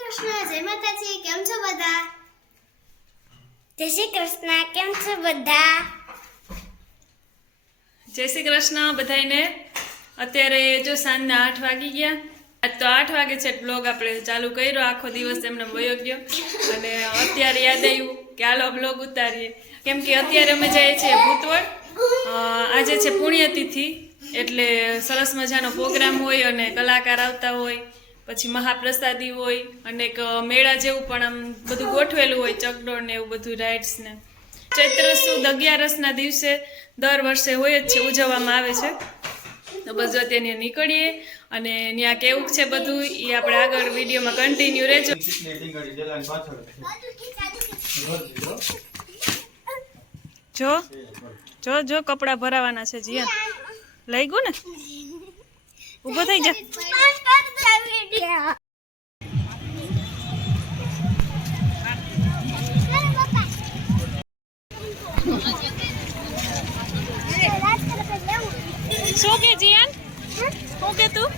કૃષ્ણ, જય માતાજી. કેમ છો બધા? જય શ્રી કૃષ્ણ. કેમ છો બધા? જય શ્રી કૃષ્ણ બધાને. અત્યારે જો સાંજના 8 વાગી ગયા. આજ તો 8 વાગે છે બ્લોગ આપણે ચાલુ કર્યો. આખો દિવસ એમને વયો ગયો અને અત્યારે યાદ આવ્યું કે હાલો બ્લોગ ઉતારીએ, કેમ કે અત્યારે અમે જઈએ છીએ ભૂતવડ. આજે છે પુણ્યતિથિ, એટલે સરસ મજાનો પ્રોગ્રામ હોય અને કલાકાર આવતા હોય, પછી મહાપ્રસાદી હોય અને એક મેળા જેવું પણ આમ બધું ગોઠવેલું હોય, ચકડોળ ને એવું બધું રાઇડ્સ ને. ચૈત્ર સુદ 11ના દિવસે દર વર્ષે હોય જ છે, ઉજવવામાં આવે છે. તો બસ જો ત્યાં નીકળીએ અને ત્યાં કેવું છે બધું એ આપણે આગળ વિડીયોમાં કન્ટિન્યુ રહેજો. જો જો જો કપડાં ભરાવાના છે જીયા, લઈ ગયું ને, ઊભો થઈ જા. શું કે જીયાન, શું કે તું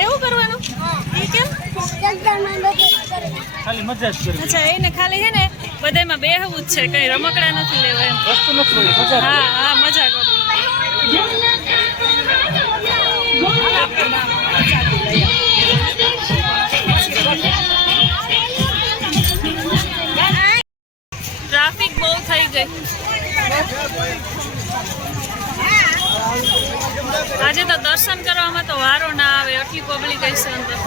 એવું કરવાનું? એ કેમ? ખાલી મજા જ કરવી. અચ્છા, એને ખાલી છે ને બધામાં બેહવું જ છે, કઈ રમકડા નથી લેવા એમ. વસ્તુ નથી લેવી, મજા હા હા, મજા કરવી. ટ્રાફિક બહુ થઈ ગઈ આજે તો. દર્શન કરવામાં તો વારો ના આવે, આટલી પબ્લિક હશે અંદર.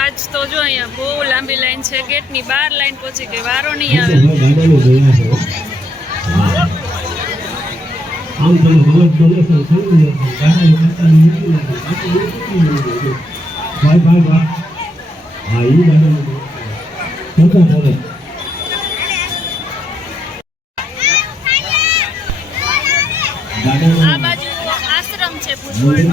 આજ તો જો અહીંયા બહુ લાંબી લાઈન છે, ગેટની બહાર લાઈન પહોંચી ગઈ, વારો નહીં આવે. આ બાજુ આશ્રમ છે ભૂતવડ.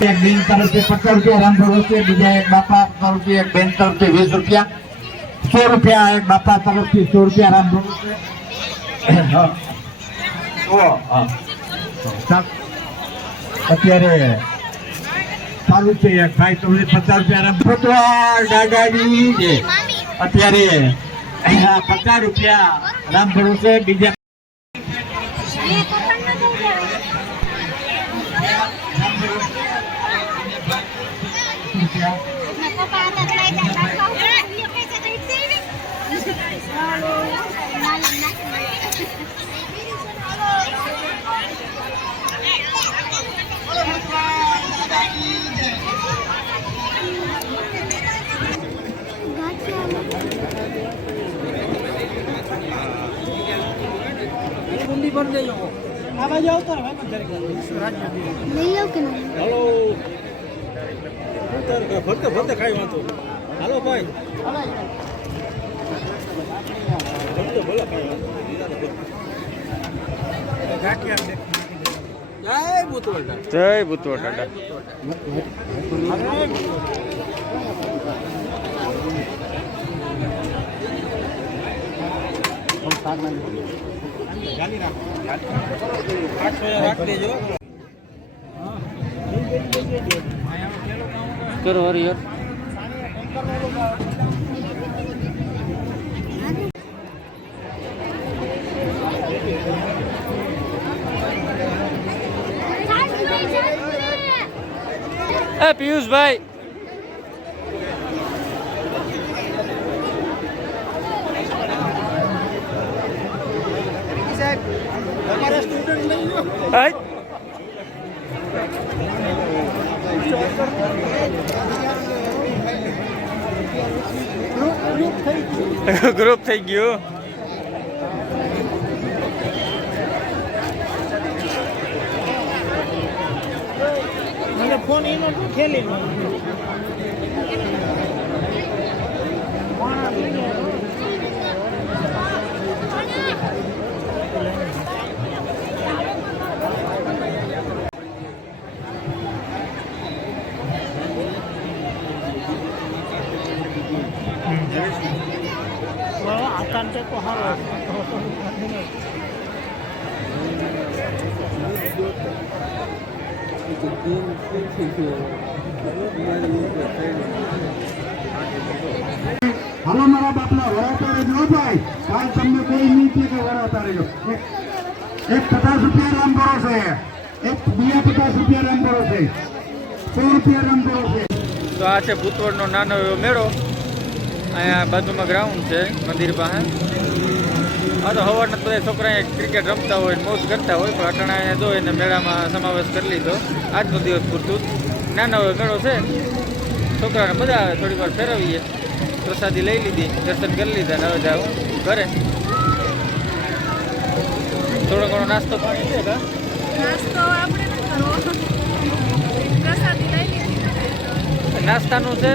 એક બેન તરફથી 50 રૂપિયા રામ ભરોસે, બીજા એક બાપા તરફથી, એક બેન તરફથી 20 રૂપિયા, 100 રૂપિયા એક બાપા તરફથી, 100 રૂપિયા રામ ભરોસે. અત્યારે ચાલુ છે એક ભાઈ તમને 50 રૂપિયા રામ ભરોસે દાદાજી છે. અત્યારે 50 રૂપિયા રામ ભરોસે, બીજા લઈ લો. આ બાજુ આવતો ને ભાઈ, લઈ લો કે નહીં? હાલો ભરતે ભરતે ખાઈ વાંચો. હાલો ભાઈ, ભરતે ભલે ખાઈ વાંચો. જય ભૂતવડ, જય ભૂતવડ દાદા. કરો હરિયર. પિયુષભાઈ, તમારા સ્ટુડન્ટ લઈ લો. ગ્રુપ થઈ ગયું. મને ફોન એનો તો ખેલી આકાન છે તો હારો હાલો મારા બાપલા વરાતા રહેજો ભાઈ. કાલ તમને કોઈ નહીં કે વરાતા રહેજો. એક 50 રૂપિયા રામ ભરો છે, એક બીજા 50 રૂપિયા રામ ભરો છે, 100 રૂપિયા રામ ભરો છે. તો આ છે ભૂતવડનો નાનો એવો મેળો. અહીંયા બાજુમાં ગ્રાઉન્ડ છે મંદિર પાસે. હા તો સવારના બધા છોકરા ક્રિકેટ રમતા હોય, મોજ કરતા હોય, પણ અટાણા અહીંયા જો એને મેળામાં સમાવેશ કરી લીધો. આજનો દિવસ પૂરતું નાનો એવો મેળો છે. છોકરાને બધા થોડીક વાર ફેરવીએ, પ્રસાદી લઈ લીધી, દર્શન કરી લીધા, અને હવે જાઉં ઘરે. થોડો ઘણો નાસ્તો પાણી છે કા? નાસ્તો આપણે ન કરવો, પ્રસાદી લઈ લીધી. નાસ્તાનું છે,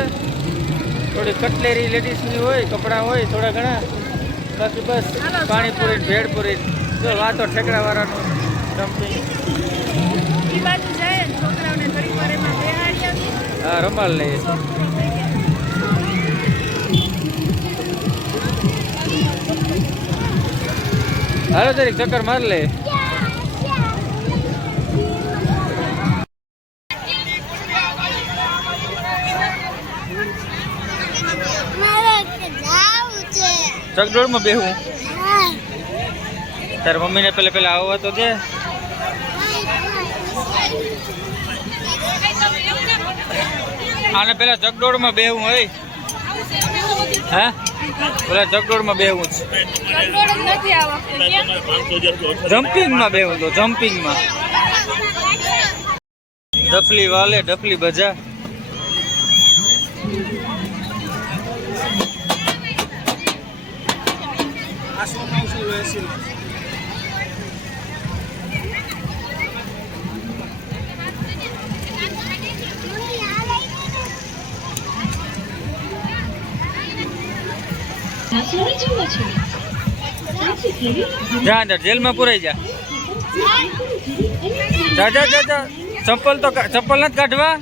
થોડી કટલેરી લેડીઝની હોય, કપડાં હોય થોડા ઘણા, બાકી બસ પાણીપુરી ભેળપુરી. જો વાતો ઠેકડાવાળાનું જમ્પિંગ. એ બાજુ જાય ને છોકરાઓને થોડીક વાર એમાં બેહાડી આવીએ. હા, રમાલ લઈએ. હાલો જરીક ચક્કર માર લે. ચકડોળમાં બેહું. તાર મમ્મીને પેલા આવવા તો દે. આને પેલા ચકડોળમાં બેહું હોય. હા, પેલા ચકડોળમાં બેહું છે. જમ્પિંગમાં બેહું તો જમ્પિંગમાં. ડફલી વાલે, ડફલી બજા. જા અંદર જેલમાં પુરાઈ જા. જા જા જા જા. ચપ્પલ નથી કાઢવા.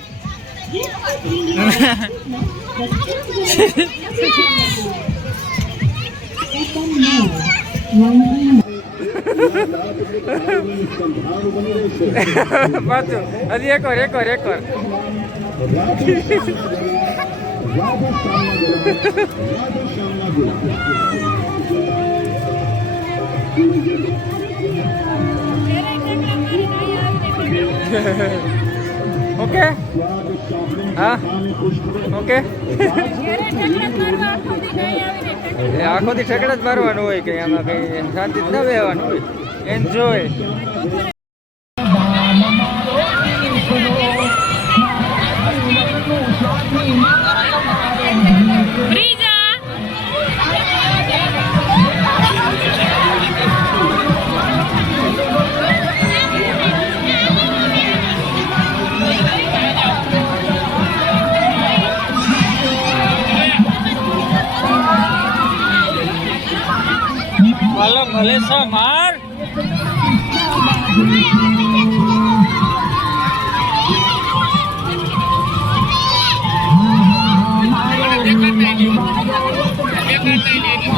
પાછું હજી એક વાર. ઓકે, હા ઓકે. આખોથી ઠેકડા જ મારવાનું હોય, કે આમાં કઈ શાંતિ જ ના બેહવાનું હોય. એન્જોય. ભલે સો માર.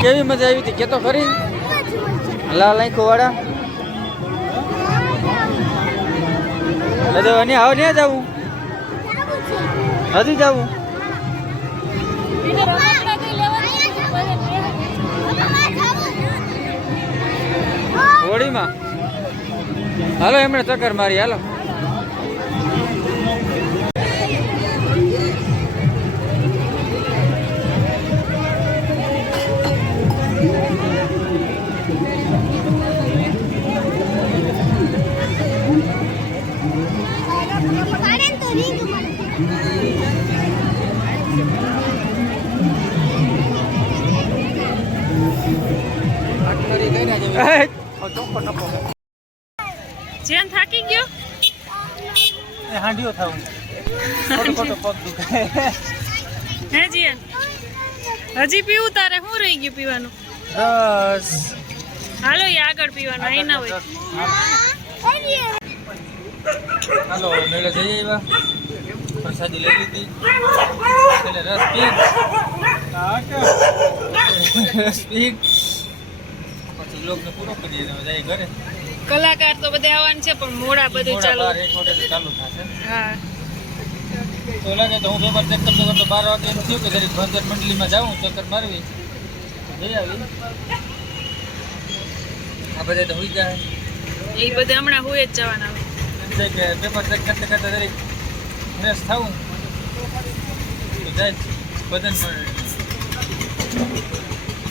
કેવી મજા આવી હતી કે તો ખરી? લાલ આંખો વાળા. હજી આવ નહીં જવું, હજી જવું. હોળીમાં હાલો એમણે ચક્કર મારી. હાલો ચોખ્ખો ટપો જેન થાકી ગયો એ હાંડીઓ થાવું ખોટો ખોટો પગ દુખે હે જીયન હજી પીવું તારે શું રહી ગયું પીવાનું રસ હાલો એ આગળ પીવાનું અહીં ના હોય હાલો મેળે જઈ આવ્યા પ્રસાદી લઈ લીધી એટલે રસ પી પછી લોકને પૂરો કરી દઈએ જાય ઘરે કલાકાર તો બધે આવવાનું છે પણ મોડા બધું ચાલુ મોડા 12 1 વાગે ચાલુ થશે હા તો લાગે તો હું પેપર ચેક કરતો કરતો 12 વાગે એમ થયું કે જરીક ભંજર મંડળીમાં જાઉં ચક્કર મારવી જઈ આવી આ બધા તો હોઈ જાય એ બધે હમણાં હોય જ જવાના હોય એમ થાય કે પેપર ચેક કરતા કરતા જરીક ફ્રેશ થાવું તો જાય જ બદન પણ